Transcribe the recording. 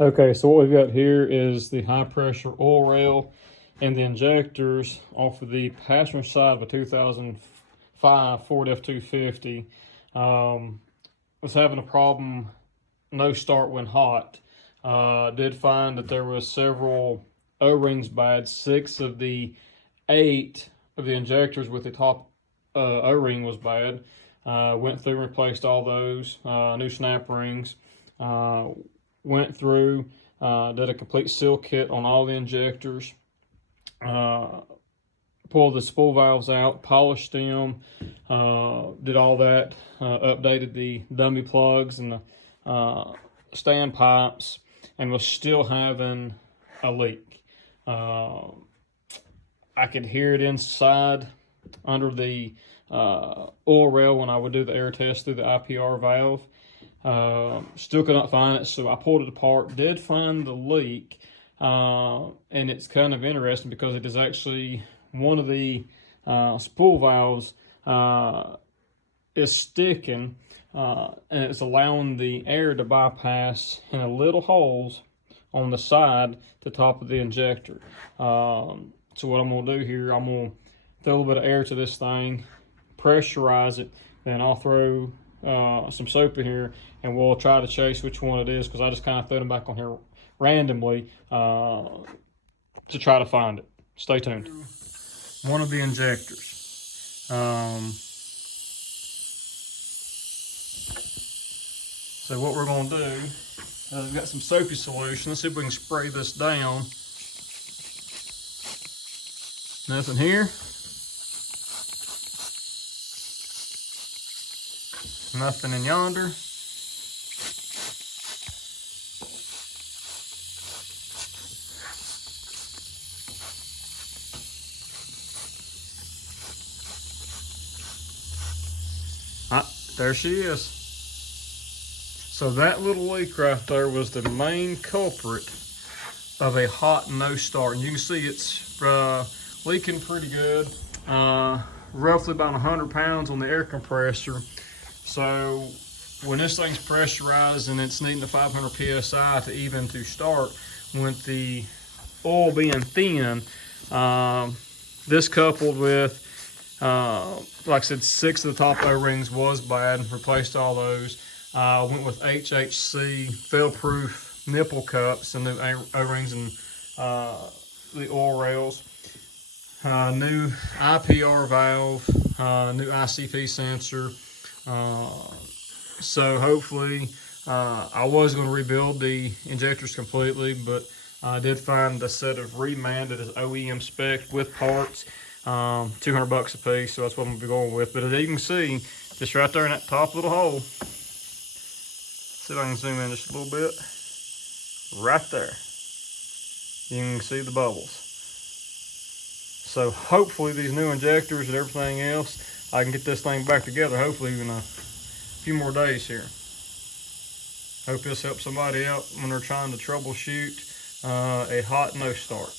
Okay, so what we've got here is the high pressure oil rail and the injectors off of the passenger side of a 2005 Ford F-250. Was having a problem, no start when hot. Did find that there was several O-rings bad. 6 of the 8 of the injectors with the top O-ring was bad. Went through and replaced all those, new snap rings. Went through, did a complete seal kit on all the injectors, pulled the spool valves out, polished them, did all that, updated the dummy plugs and the stand pipes, and was still having a leak. I could hear it inside under the oil rail when I would do the air test through the IPR valve. Still could not find it, so I pulled it apart. Did find the leak, and it's kind of interesting because it is actually one of the spool valves is sticking, and it's allowing the air to bypass in a little holes on the side to top of the injector. So what I'm going to do here, I'm going to throw a little bit of air to this thing, pressurize it, then I'll throw some soap in here, and we'll try to chase which one it is, because I just kind of threw them back on here randomly to try to find it. Stay tuned. One of the injectors. So what we're going to do, we've got some soapy solution. Let's see if we can spray this down. Nothing here. Nothing in yonder. There she is. So that little leak right there was the main culprit of a hot no start. And you can see it's leaking pretty good. Roughly about 100 pounds on the air compressor. So when this thing's pressurized and it's needing a 500 PSI to even to start, with the oil being thin, this coupled with, like I said, 6 of the top O-rings was bad, replaced all those. Went with HHC fail-proof nipple cups and new O-rings and the oil rails. New IPR valve, new ICP sensor. So hopefully, I was going to rebuild the injectors completely, but I did find a set of reman that is OEM spec with parts, $200 a piece, so that's what I'm going to be going with. But as you can see, just right there in that top little hole, see if I can zoom in just a little bit, right there, you can see the bubbles. So hopefully these new injectors and everything else, I can get this thing back together, hopefully in a few more days here. Hope this helps somebody out when they're trying to troubleshoot a hot no start.